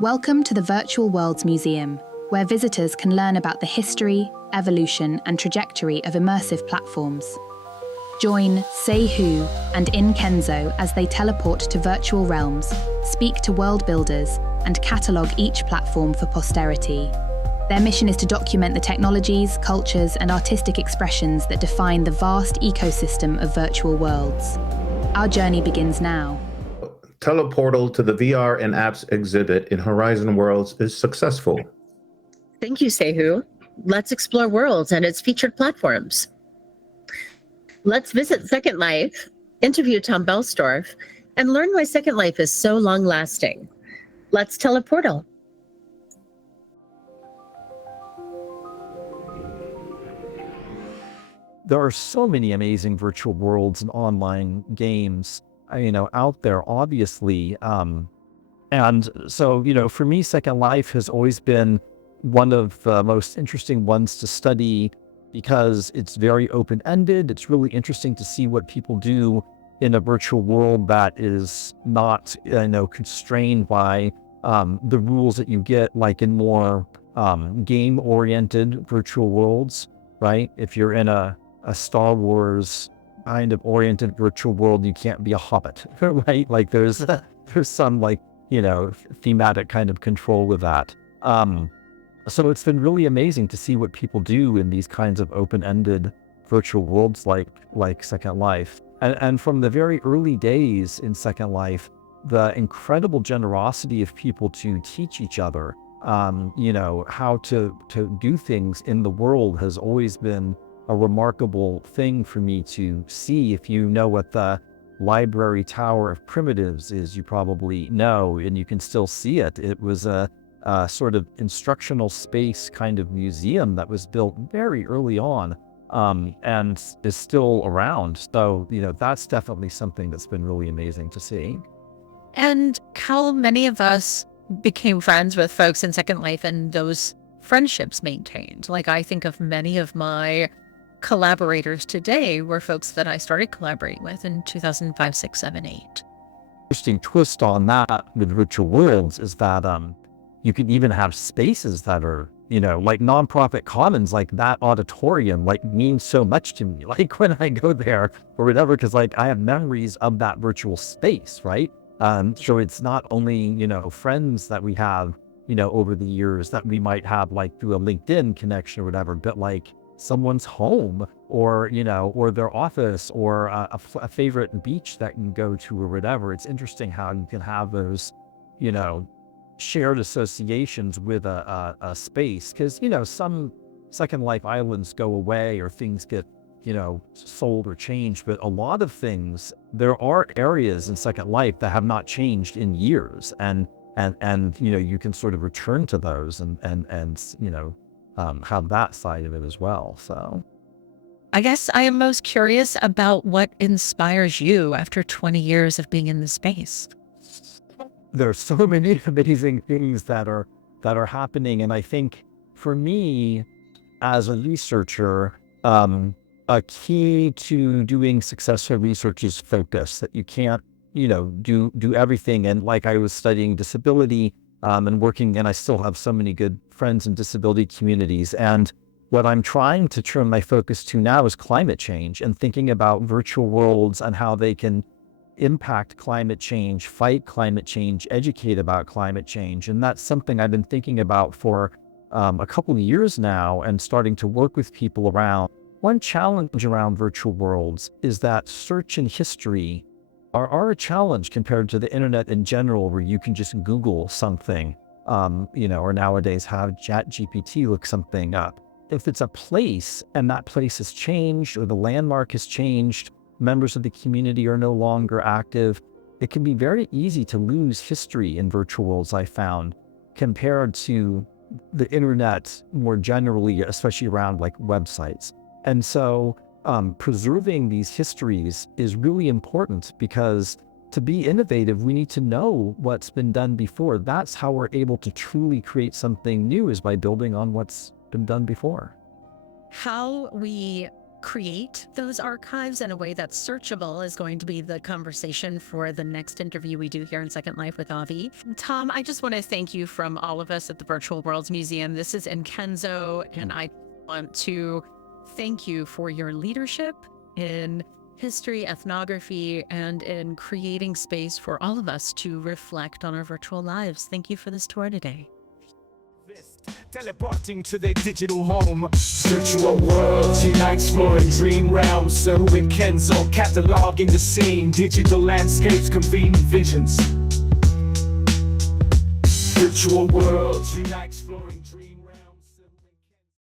Welcome to the Virtual Worlds Museum, where visitors can learn about the history, evolution, and trajectory of immersive platforms. Join SEHU and Kenzo as they teleport to virtual realms, speak to world builders, and catalogue each platform for posterity. Their mission is to document the technologies, cultures, and artistic expressions that define the vast ecosystem of virtual worlds. Our journey begins now. Teleportal to the VR and apps exhibit in Horizon Worlds is successful. Thank you, SEHU. Let's explore Worlds and its featured platforms. Let's visit Second Life, interview Tom Boellstorff, and learn why Second Life is so long-lasting. Let's Teleportal. There are so many amazing virtual worlds and online games, out there, obviously. And so, for me, Second Life has always been one of the most interesting ones to study because it's very open-ended. It's really interesting to see what people do in a virtual world that is not, constrained by the rules that you get, like in more game-oriented virtual worlds, right? If you're in a Star Wars kind of oriented virtual world, you can't be a hobbit, right? Like there's some thematic kind of control with that. So it's been really amazing to see what people do in these kinds of open-ended virtual worlds like Second Life. And from the very early days in Second Life, the incredible generosity of people to teach each other, how to do things in the world has always been a remarkable thing for me to see. If you know what the Library Tower of Primitives is, you probably know, and you can still see it. It was a sort of instructional space kind of museum that was built very early on, and is still around. So, that's definitely something that's been really amazing to see. And how many of us became friends with folks in Second Life and those friendships maintained? Like, I think of many of my collaborators today were folks that I started collaborating with in 2005, 6, 7, 8. Interesting twist on that with virtual worlds is that you can even have spaces that are, like nonprofit commons, like that auditorium, means so much to me. Like when I go there or whatever, because I have memories of that virtual space, right? So it's not only, friends that we have, over the years that we might have through a LinkedIn connection or whatever, but someone's home or, or their office or a favorite beach that you can go to or whatever. It's interesting how you can have those, shared associations with a space, because, some Second Life islands go away or things get, sold or changed, but a lot of things, there are areas in Second Life that have not changed in years, and you can sort of return to those and have that side of it as well. So I guess I am most curious about what inspires you after 20 years of being in the space. There are so many amazing things that are happening, and I think for me as a researcher, a key to doing successful research is focus. That you can't do everything. And I was studying disability and working, and I still have so many good friends in disability communities. And what I'm trying to turn my focus to now is climate change and thinking about virtual worlds and how they can impact climate change, fight climate change, educate about climate change. And that's something I've been thinking about for a couple of years now and starting to work with people around. One challenge around virtual worlds is that search and history are a challenge compared to the internet in general, where you can just Google something, or nowadays have ChatGPT look something up. If it's a place and that place has changed or the landmark has changed, members of the community are no longer active, it can be very easy to lose history in virtual worlds, I found, compared to the internet more generally, especially around websites. And so preserving these histories is really important, because to be innovative, we need to know what's been done before. That's how we're able to truly create something new, is by building on what's been done before. How we create those archives in a way that's searchable is going to be the conversation for the next interview we do here in Second Life with Avi. Tom, I just want to thank you from all of us at the Virtual Worlds Museum. This is Kenzo, and I want to thank you for your leadership in history, ethnography, and in creating space for all of us to reflect on our virtual lives. Thank you for this tour today. Teleporting to their digital home. Virtual worlds unite, exploring dream realms. So in Kenzo, cataloging the scene. Digital landscapes, convening visions. Virtual worlds unite.